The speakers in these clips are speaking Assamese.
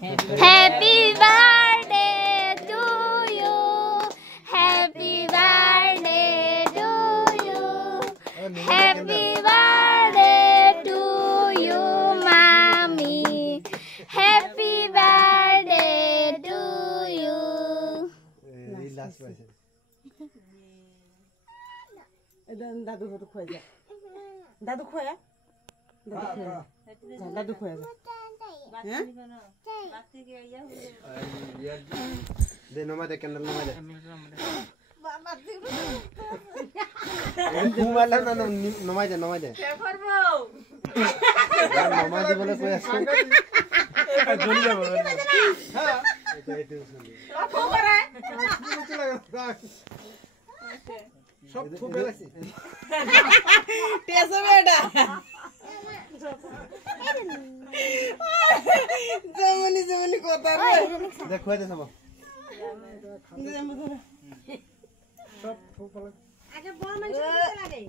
Happy birthday to you. Happy birthday to you. Happy birthday to you, mommy. Happy birthday to you. Last one. दादू को तो खोया जा दादू खोया दादू खोया जा हैं बाती के आया दे नमा दे कैंडल नमा दे बाती घूम वाला ना नमा दे क्या करबो नमा दे बोले कोई ऐसा जोड़ी जा बोले हां ये को करे सब थोपे লাগছে টেসে বেটা জমনি কথা রে দেখো দে সব সব থোপা আগে বল মানুষ লাগে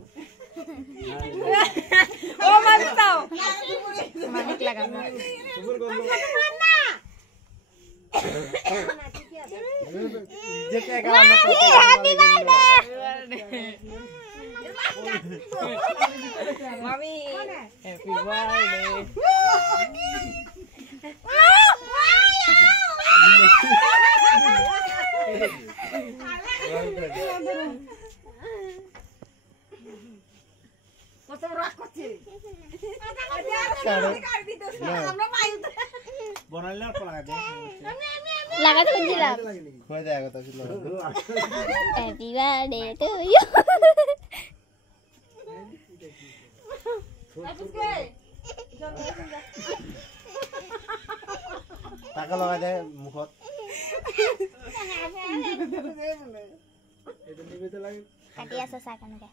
ও মানতাও मालिक लगा সুপার গন্ধ যেটা একা না हैप्पी बर्थडे মামি हैप्पी बर्थडे কত রাগ করছে আমরা মাই বনাইলে আর লাগা দে लगा तो जिला খোয়া দেয়া কথা ছিল हैप्पी बर्थडे टू यू টাকা লাগা দে মুখত এটা নিবে তো লাগে काटिया से साकन का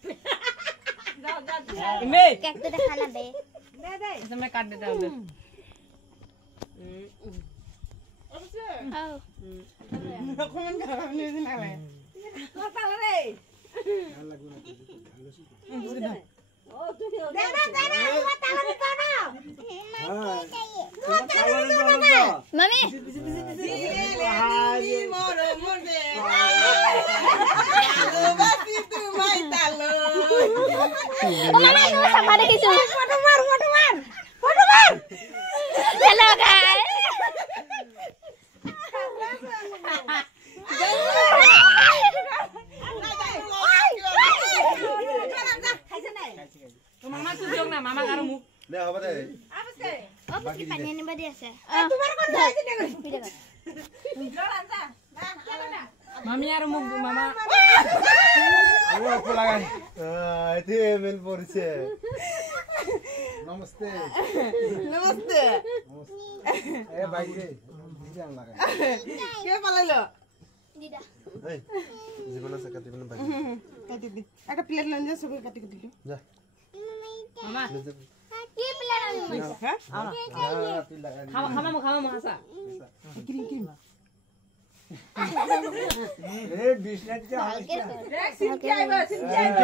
मे केक तो खाना दे दे इसमें काट देता हूं आओ कौन खराब नहीं दिन आले কথা রে লাগু না ও তুই দে না কথা রে তো না হ্যাঁ তাহলে मम्मी মোর মোরে বাসি তুমি তালো ओ मम्मी नो सामारे किसु ফটো মার हेलो गाइस মামা তুই যোগ না মামা কারো মুখ দে হবে দে আবসে ओ पति पानी ने बड़ी আছে তোমার কথা আছে না ভিডিও কর জল আনতা না মামি আর মুখ মামা আরে আপু লাগাই এতে মেল পড়ছে নমস্তে নমস্তে এ ভাই রে দিদি আন লাগাই কে পালাইলো দিদা এই জীবনে সে কাটি বনে ভাই কাটি দি একটা প্লেট লন যা সব কাটি কাটি যা মামা কি প্লেন হ্যাঁ তুই লাগাই খামা হাসা ক্রিম এ বিছনা দিতে হালকে সিমকি আইবা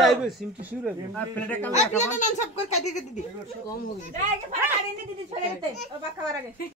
আইবে সিমটি শুরু হবে আর প্লেটে কাম প্লেট নাম সব করে কাটি দি কম हो गई जाएगा फरा काटी नहीं दीदी छोड़ देते और बाका वाला